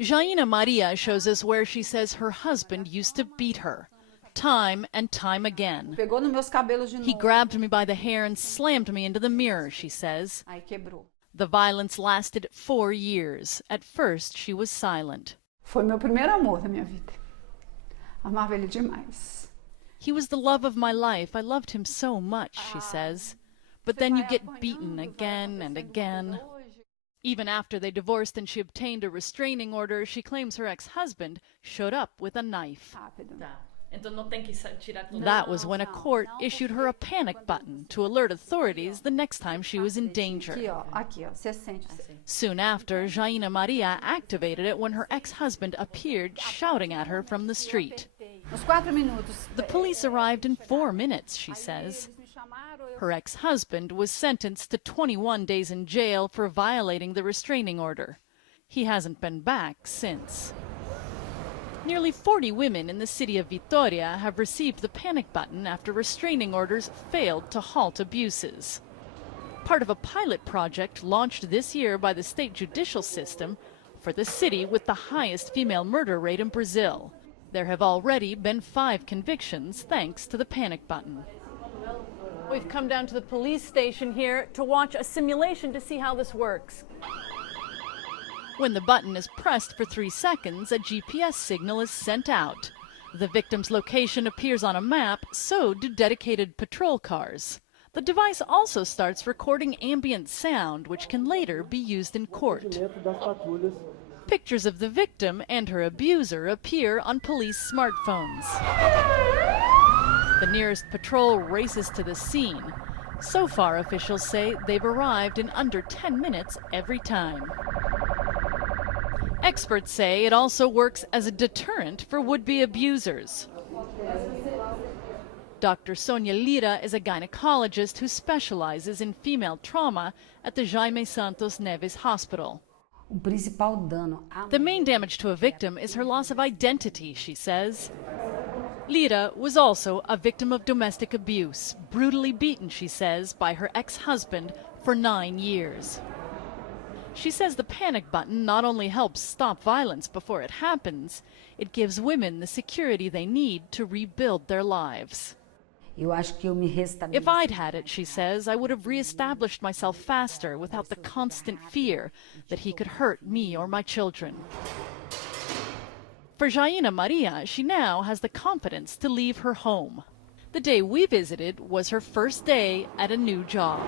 Jaina Maria shows us where she says her husband used to beat her, time and time again. Pegou nos meus cabelos de He novo. grabbed me by the hair and slammed me into the mirror, she says. Aí quebrou. The violence lasted 4 years. At first, she was silent. Foi meu primeiro amor da minha vida. Amava ele demais. He was the love of my life. I loved him so much, she says. But then you get beaten again and again. Even after they divorced and she obtained a restraining order, she claims her ex-husband showed up with a knife. That was when a court issued her a panic button to alert authorities the next time she was in danger. Aqui, ó. Você sente. Soon after, Jaina Maria activated it when her ex-husband appeared shouting at her from the street. Uns 4 minutos. The police arrived in 4 minutes, she says. Her ex-husband was sentenced to 21 days in jail for violating the restraining order. He hasn't been back since. Nearly 40 women in the city of Vitória have received the panic button after restraining orders failed to halt abuses. Part of a pilot project launched this year by the state judicial system for the city with the highest female murder rate in Brazil. There have already been 5 convictions thanks to the panic button. We've come down to the police station here to watch a simulation to see how this works. When the button is pressed for 3 seconds, a GPS signal is sent out. The victim's location appears on a map, so do dedicated patrol cars. The device also starts recording ambient sound, which can later be used in court. Pictures of the victim and her abuser appear on police smartphones. The nearest patrol races to the scene. So far, officials say they've arrived in under 10 minutes every time. Experts say it also works as a deterrent for would-be abusers. Dr. Sonia Lira is a gynecologist who specializes in female trauma at the Jaime Santos Neves Hospital. The main damage to a victim is her loss of identity, she says. Lira was also a victim of domestic abuse, brutally beaten, she says, by her ex-husband for 9 years. She says the panic button not only helps stop violence before it happens, it gives women the security they need to rebuild their lives. If I'd had it, she says, I would have reestablished myself faster without the constant fear that he could hurt me or my children. For Jaina Maria, she now has the confidence to leave her home. The day we visited was her first day at a new job.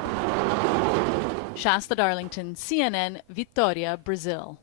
Shasta Darlington, CNN, Vitória, Brazil.